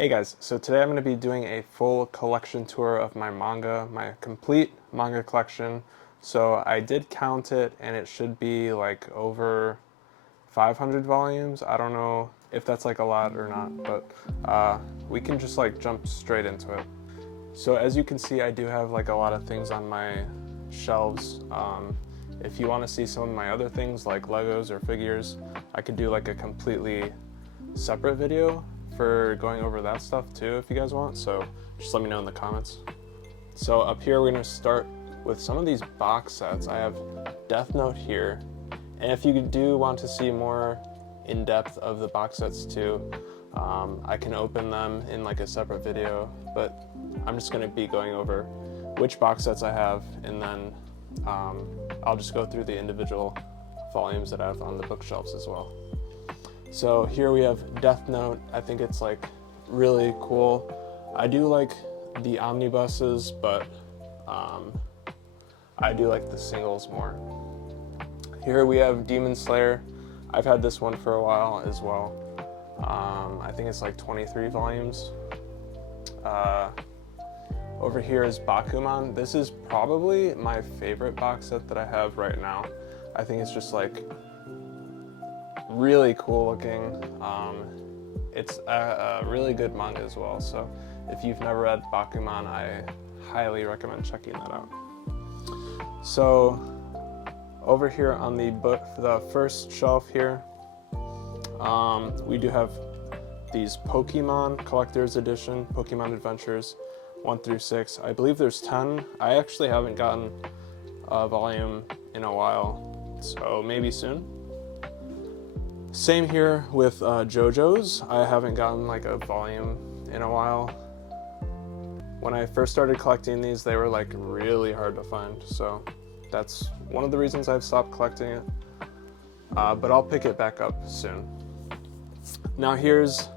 Hey guys, so today I'm going to be doing a full collection tour of my manga, my complete manga collection. So I did count it and it should be like over 500 volumes. I don't know if that's like a lot or not, but we can just like jump straight into it. So as you can see, I do have like a lot of things on my shelves. If you want to see some of my other things like Legos or figures, I could do like a completely separate video for going over that stuff too if you guys want, so just let me know in the comments. So up here we're going to start with some of these box sets. I have Death Note here, and if you do want to see more in depth of the box sets too, I can open them in like a separate video, but I'm just going to be going over which box sets I have, and then I'll just go through the individual volumes that I have on the bookshelves as well. So here we have Death Note. I think it's like really cool. I do like the omnibuses, but I do like the singles more. Here we have Demon Slayer. I've had this one for a while as well. I think it's like 23 volumes. Over here is Bakuman. This is probably my favorite box set that I have right now. I think it's just like really cool looking. It's a really good manga as well, so if you've never read Bakuman, I highly recommend checking that out. So over here on the first shelf here, we do have these Pokemon Collector's Edition, Pokemon Adventures 1 through 6. I believe there's 10. I actually haven't gotten a volume in a while, so maybe soon. Same here with JoJo's. I haven't gotten like a volume in a while. When I first started collecting these, they were like really hard to find, so that's one of the reasons I've stopped collecting it. But I'll pick it back up soon. Now here's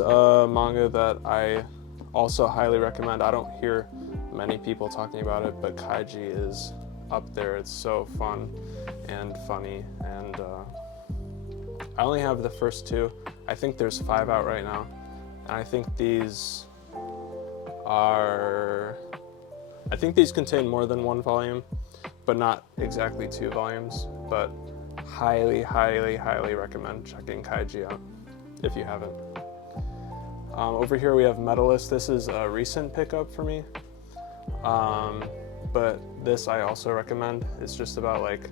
a manga that I also highly recommend. I don't hear many people talking about it, but Kaiji is up there. It's so fun and funny, and I only have the first two. I think there's 5 out right now, and I think these contain more than 1 volume, but not exactly 2 volumes. But highly recommend checking Kaiji out if you haven't. Over here we have Medalist. This is a recent pickup for me, but this I also recommend. It's just about like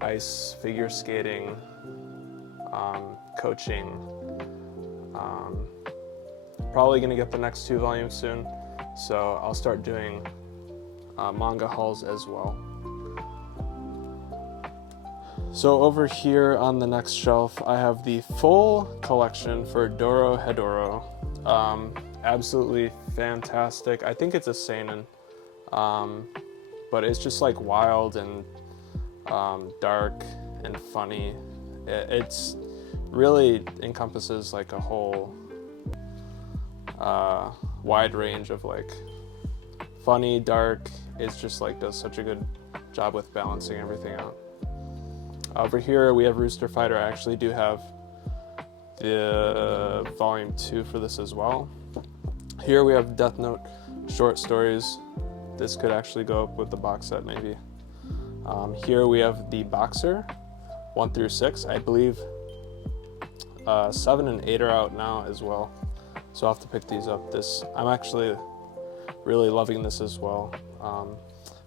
ice figure skating, coaching. Probably gonna get the next 2 volumes soon, so I'll start doing manga hauls as well. So over here on the next shelf, I have the full collection for Doro Hedoro. Absolutely fantastic. I think it's a seinen, but it's just like wild and dark and funny. It's really encompasses like a whole wide range of like funny, dark. It's just like does such a good job with balancing everything out. Over here we have Rooster Fighter. I actually do have the volume 2 for this as well. Here we have Death Note short stories. This could actually go up with the box set maybe. Here we have the Boxer 1 through 6. I believe 7 and 8 are out now as well, so I'll have to pick these up. I'm actually really loving this as well.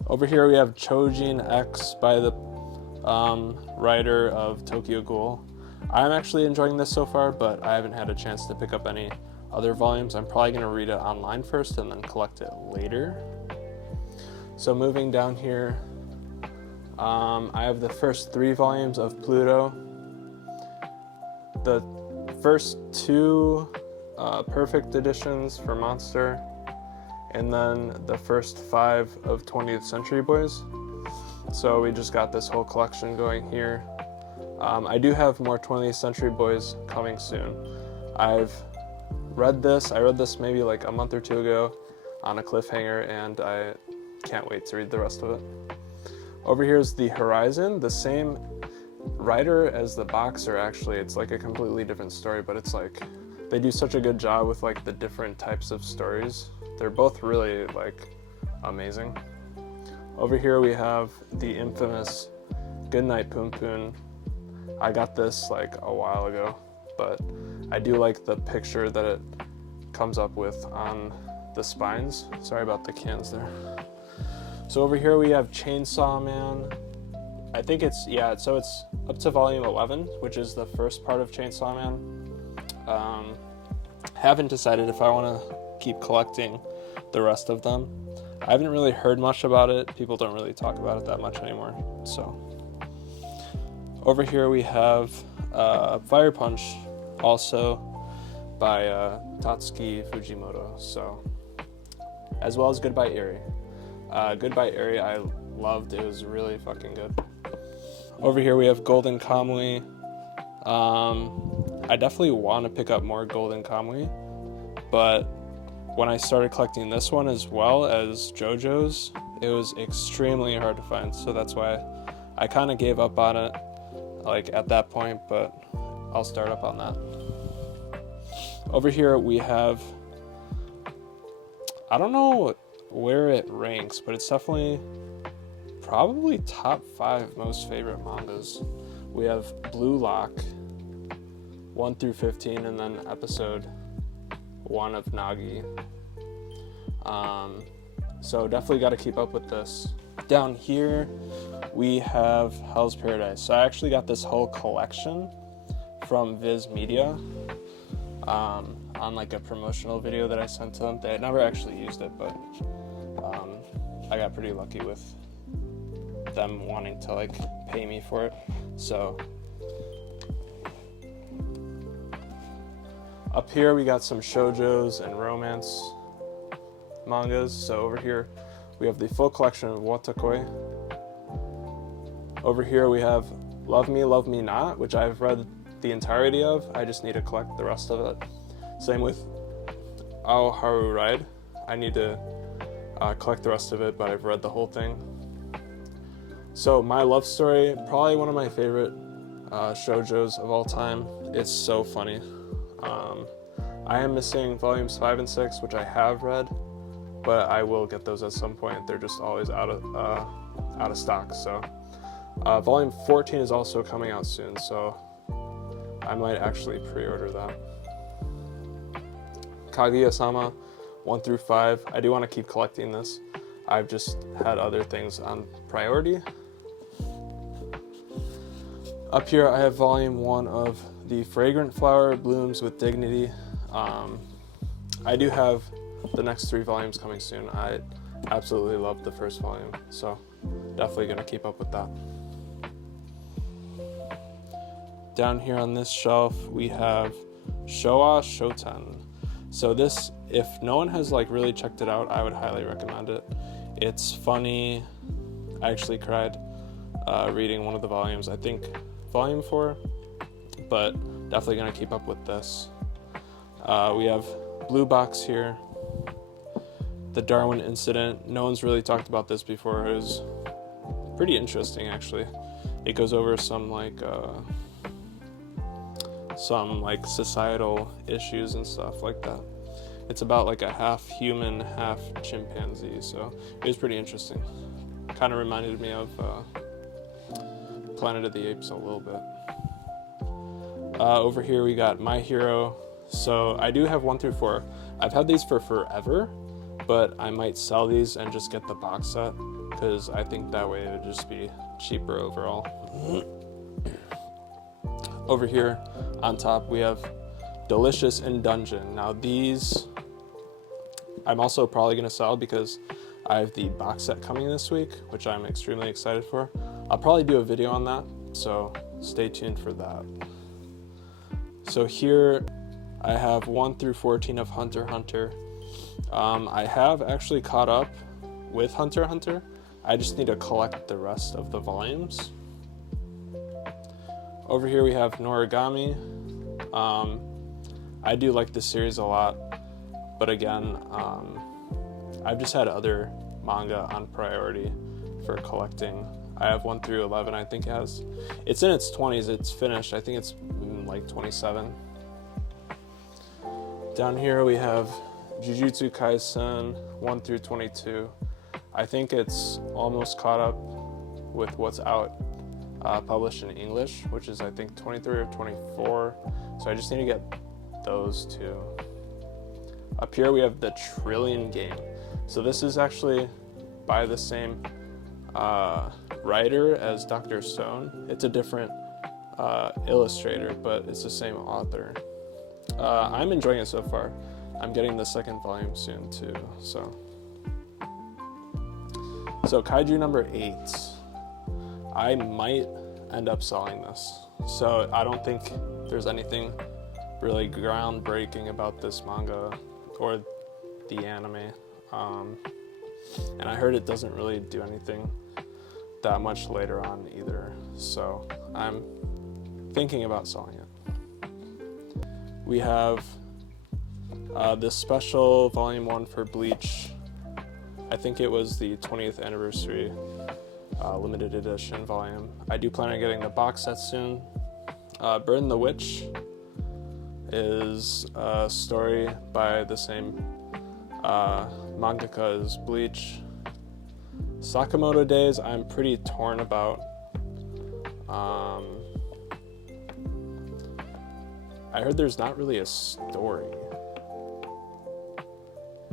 Over here we have Chojin X by the writer of Tokyo Ghoul. I'm actually enjoying this so far, but I haven't had a chance to pick up any other volumes. I'm probably going to read it online first and then collect it later. So moving down here, I have the first 3 volumes of Pluto. The first 2 perfect editions for Monster, and then the first 5 of 20th Century Boys. So we just got this whole collection going here. I do have more 20th Century Boys coming soon. I read this maybe like a month or 2 ago on a cliffhanger, and I can't wait to read the rest of it. Over here is the Horizon, the same Rider as the boxer, actually, it's like a completely different story, but it's like they do such a good job with like the different types of stories. They're both really like amazing. Over here we have the infamous Goodnight Poon Poon. I got this like a while ago, but I do like the picture that it comes up with on the spines. Sorry about the cans there. So over here we have Chainsaw Man. I think it's up to volume 11, which is the first part of Chainsaw Man. Haven't decided if I want to keep collecting the rest of them. I haven't really heard much about it. People don't really talk about it that much anymore. So over here we have Fire Punch, also by Tatsuki Fujimoto. So as well as Goodbye Eri. Goodbye Eri I loved. It was really fucking good. Over here we have Golden Kamui. I definitely want to pick up more Golden Kamui, but when I started collecting this one as well as JoJo's, it was extremely hard to find, so that's why I kind of gave up on it like at that point, but I'll start up on that. Over here we have, I don't know where it ranks, but it's definitely probably top 5 most favorite mangas. We have Blue Lock 1 through 15, and then episode 1 of Nagi. So definitely got to keep up with this. Down here we have Hell's Paradise. So I actually got this whole collection from Viz Media on like a promotional video that I sent to them. They had never actually used it, but I got pretty lucky with them wanting to like pay me for it. So up here we got some shoujos and romance mangas. So over here we have the full collection of Watakoi. Over here we have Love Me Not, which I've read the entirety of. I just need to collect the rest of it. Same with Aoharu Ride. I need to collect the rest of it, but I've read the whole thing. So My Love Story, probably one of my favorite shoujos of all time. It's so funny. I am missing volumes 5 and 6, which I have read, but I will get those at some point. They're just always out of stock. So volume 14 is also coming out soon, so I might actually pre-order that. Kaguya-sama 1 through 5. I do want to keep collecting this. I've just had other things on priority. Up here I have volume 1 of The Fragrant Flower Blooms with Dignity. I do have the next 3 volumes coming soon. I absolutely love the first volume, so definitely gonna keep up with that. Down here on this shelf we have Showa Shoten. So this, if no one has like really checked it out, I would highly recommend it. It's funny. I actually cried reading one of the volumes, I think volume 4, but definitely gonna keep up with this. We have Blue Box here, The Darwin Incident. No one's really talked about this before. It was pretty interesting actually. It goes over some societal issues and stuff like that. It's about like a half human, half chimpanzee, so it was pretty interesting. Kind of reminded me of Planet of the Apes a little bit. Over here we got My Hero. So I do have 1 through 4. I've had these for forever, but I might sell these and just get the box set, because I think that way it would just be cheaper overall. Over here on top we have Delicious in Dungeon. Now these I'm also probably going to sell because I have the box set coming this week, which I'm extremely excited for. I'll probably do a video on that, so stay tuned for that. So here I have 1 through 14 of Hunter x Hunter. I have actually caught up with Hunter x Hunter. I just need to collect the rest of the volumes. Over here we have Noragami. I do like this series a lot, but again, I've just had other manga on priority for collecting. I have 1 through 11. I think it's in its 20s. It's finished. I think it's like 27. Down here we have Jujutsu Kaisen 1 through 22. I think it's almost caught up with what's out published in English, which is I think 23 or 24. So I just need to get those two. Up here we have the Trillion Game. So this is actually by the same writer as Dr. Stone. It's a different illustrator, but it's the same author. I'm enjoying it so far. I'm getting the second volume soon too. So Kaiju number 8. I might end up selling this. So I don't think there's anything really groundbreaking about this manga or the anime. And I heard it doesn't really do anything that much later on either. So I'm thinking about selling it. We have this special volume 1 for Bleach. I think it was the 20th anniversary limited edition volume. I do plan on getting the box set soon. Burn the Witch is a story by the same mangaka as Bleach. Sakamoto Days I'm pretty torn about. I heard there's not really a story,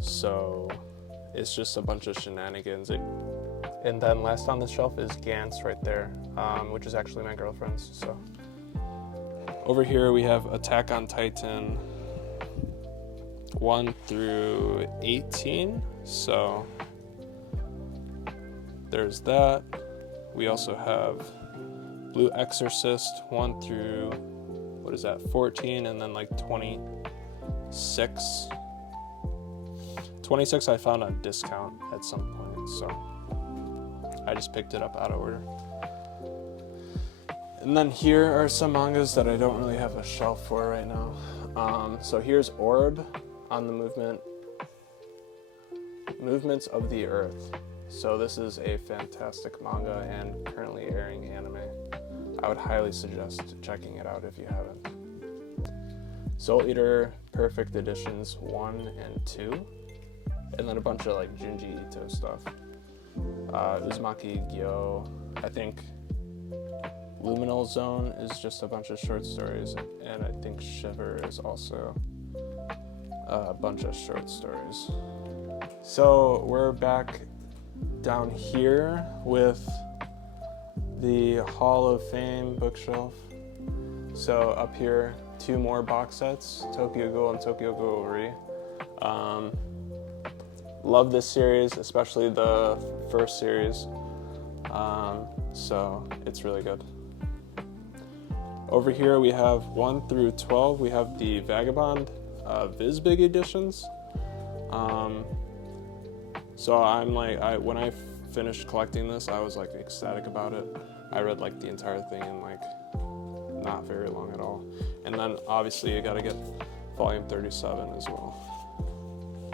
so it's just a bunch of shenanigans. And then last on the shelf is Gantz right there, which is actually my girlfriend's. So over here we have Attack on Titan 1 through 18. So there's that. We also have Blue Exorcist 1 through 14, and then like 26. 26 I found on discount at some point, so I just picked it up out of order. And then here are some mangas that I don't really have a shelf for right now. So here's Orb on the Movements of the Earth. So this is a fantastic manga and currently airing anime. I would highly suggest checking it out if you haven't. Soul Eater Perfect Editions 1 and 2. And then a bunch of like Junji Ito stuff. Uzumaki Gyo. I think Luminal Zone is just a bunch of short stories. And I think Shiver is also a bunch of short stories. So we're back down here with the Hall of Fame bookshelf. So up here, 2 more box sets, Tokyo Ghoul and Tokyo Ghoul Re. Love this series, especially the first series. So it's really good. Over here we have 1 through 12. We have the Vagabond Vizbig editions. So I'm like, when I finished collecting this, I was like ecstatic about it. I read like the entire thing in like not very long at all. And then obviously you gotta get volume 37 as well.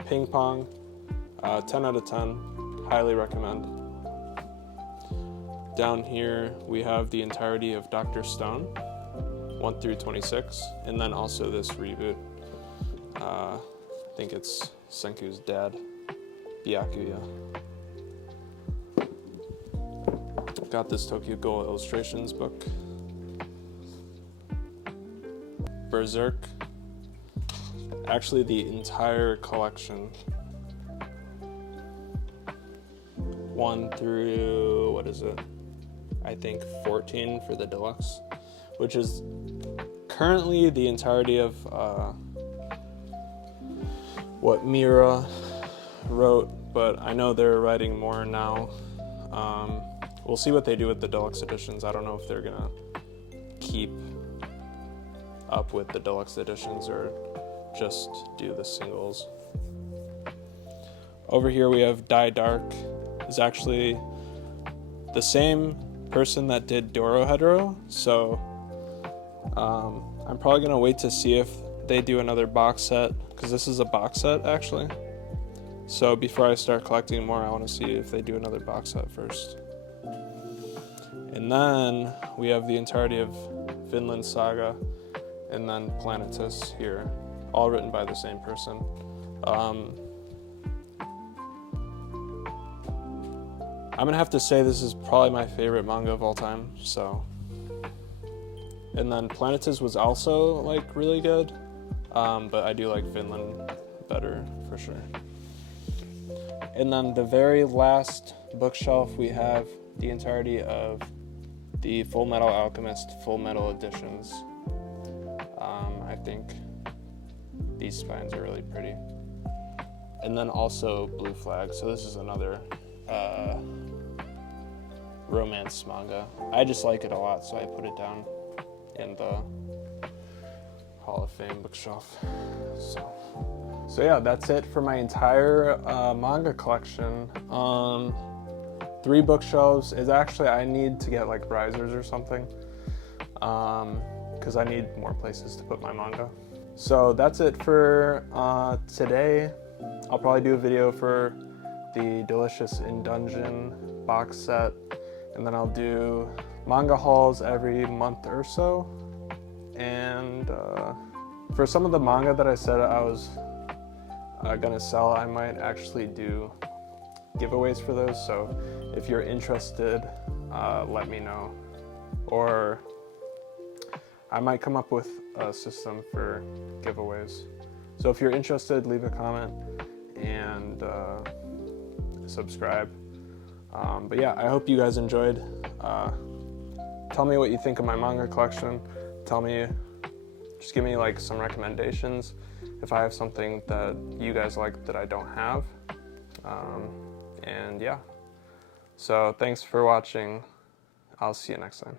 Ping Pong, 10 out of 10, highly recommend. Down here we have the entirety of Dr. Stone, 1 through 26, and then also this reboot. I think it's Senku's dad, Byakuya. Got this Tokyo Ghoul Illustrations book. Berserk. Actually, the entire collection. 1 through, I think 14 for the deluxe, which is currently the entirety of what Mira wrote, but I know they're writing more now. We'll see what they do with the deluxe editions. I don't know if they're gonna keep up with the deluxe editions or just do the singles. Over here we have Die Dark. It's actually the same person that did Dorohedoro, so I'm probably gonna wait to see if they do another box set, because this is a box set actually. So before I start collecting more, I want to see if they do another box set first. And then we have the entirety of Vinland Saga, and then Planetus here, all written by the same person. I'm gonna have to say this is probably my favorite manga of all time, so. And then Planetus was also like really good, but I do like Vinland better for sure. And then the very last bookshelf, we have the entirety of the Full Metal Alchemist Full Metal editions. I think these spines are really pretty. And then also Blue Flag, so this is another romance manga. I just like it a lot, so I put it down in the Hall of Fame bookshelf. So yeah, that's it for my entire manga collection. 3 bookshelves is actually, I need to get like risers or something, because I need more places to put my manga. So that's it for today. I'll probably do a video for the Delicious in Dungeon box set, and then I'll do manga hauls every month or so. And for some of the manga that I said I was gonna sell, I might actually do giveaways for those. So if you're interested, let me know. Or I might come up with a system for giveaways. So if you're interested, leave a comment and subscribe. But yeah, I hope you guys enjoyed. Tell me what you think of my manga collection. Just give me like some recommendations if I have something that you guys like that I don't have. And yeah, so thanks for watching. I'll see you next time.